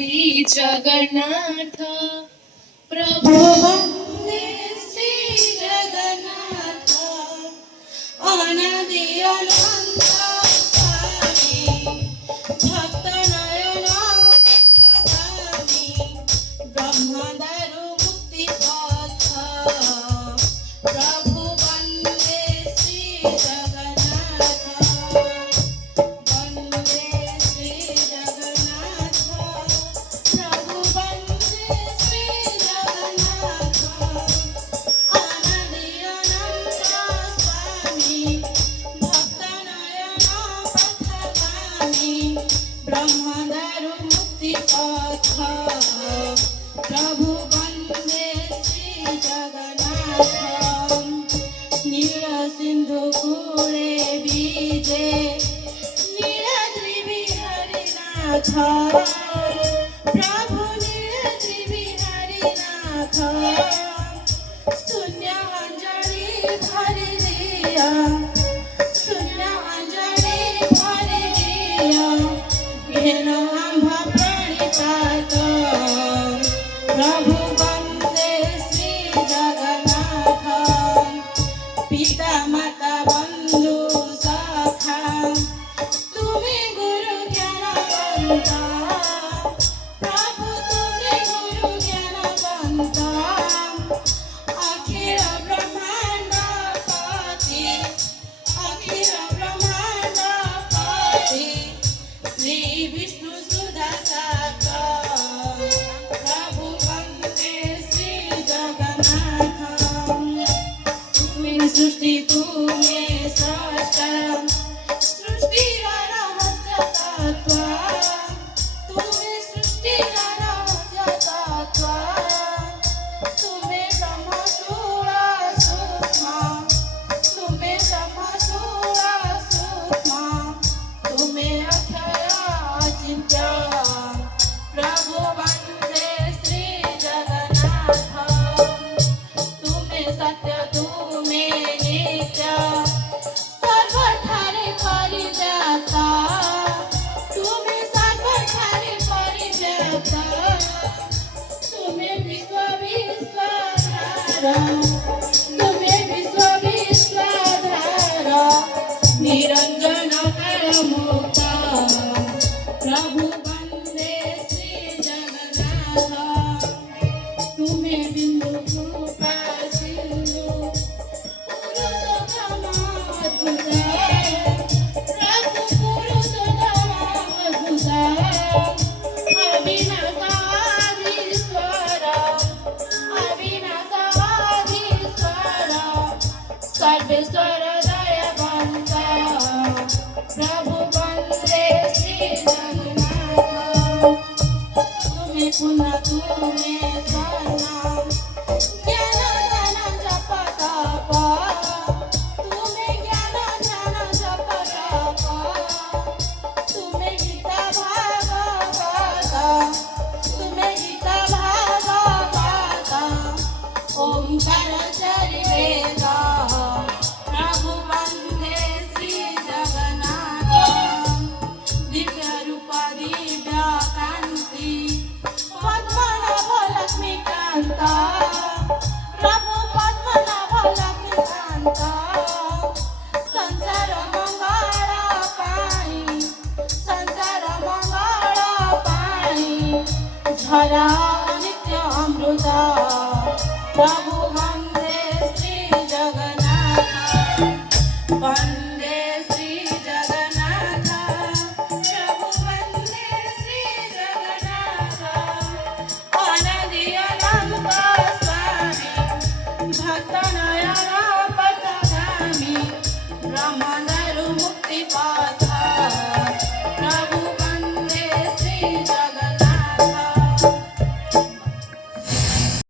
श्री जगन्नाथ प्रभु वन्दे श्री जगन्नाथ अनादि अनंत स्वामी भक्त नयन ब्रह्मदारु मुक्ति पथ प्रभु वन्दे श्री जगन्नाथ वन्दे श्री जगन्नाथ प्रभु वन्दे श्री जगन्नाथ अनादि अनंत स्वामी भक्त नयन पथगामी ब्रह्मदारु मुक्ति पथ प्रभु वन्दे श्री जगन्नाथ नील सिंधु कूले बीजे नीलाद्रि बिहारी नाथ प्रभु नीलाद्रि बिहारी नाथ शून्य अंजलि भरि दिया शून्य अंजलि भरि दिया घेन आम्भ प्रणिपात प्रभु वन्दे श्री जगन्नाथ पिता माता बंधु सखा तुमे गुरु ज्ञानवंत प्रभु तुमे गुरु ज्ञानवंत अखिल ब्रह्मांड पति अखिल ब्रह्मांड पति श्री विष्णु सुधा सागर प्रभु वन्दे श्री जगन्नाथ तुम्हें सृष्टि तुम्हें सृष्टा सृष्टिर रहस्य तत्व तुम्हें सृष्टिर रहस्य तत्व तुम्हें ब्रह्म सूर सूक्ष्म तुम्हें ब्रह्म सूर सूक्ष्म तुम्हें अक्षय अचिन्त्य प्रभु वन्दे श्री जगन्नाथ तुम्हें सत्य तुम्हें नित्य सर्वठारे परिव्याप्ता तुम्हें सर्वठारे परिव्याप्ता तुम्हें विश्व विश्वधारा तुम्हें विश्व विश्वधारा निरंजन परमुक्त प्रभु वन्दे श्री जगन्नाथ तुम्हें बिंदु कृपा सिंधु पुरुषोत्तम अद्भुत प्रभु पुरुषोत्तम अद्भुत अविनाशाधीश्वर अविनाशाधीश्वर सर्वेश्वर दयावन्त प्रभु वन्दे श्री जगन्नाथ तुम्हें पुण्य तुम्हें स्वर्णम ज्ञान ध्यान जप तप तुम्हें ज्ञान ध्यान जप तप तुम्हें गीता भागवत तुम्हें गीता भागवत ओंकार चरि वेद प्रभु वन्दे श्री जगन्नाथ दिव्य रूप दिव्य कान्ति पद्मनाभ लक्ष्मीकान्त प्रभु पद्मनाभ लक्ष्मीकान्त संसार मंगल पाई संसार मंगल पाई झरा नित्य अमृत प्रभु वन्दे श्री जगन्नाथ वन्दे श्री जगन्नाथ प्रभु वन्दे श्री जगन्नाथ अनादि अनंत स्वामी भक्त नयन पथगामी ब्रह्मदारु मुक्ति पथ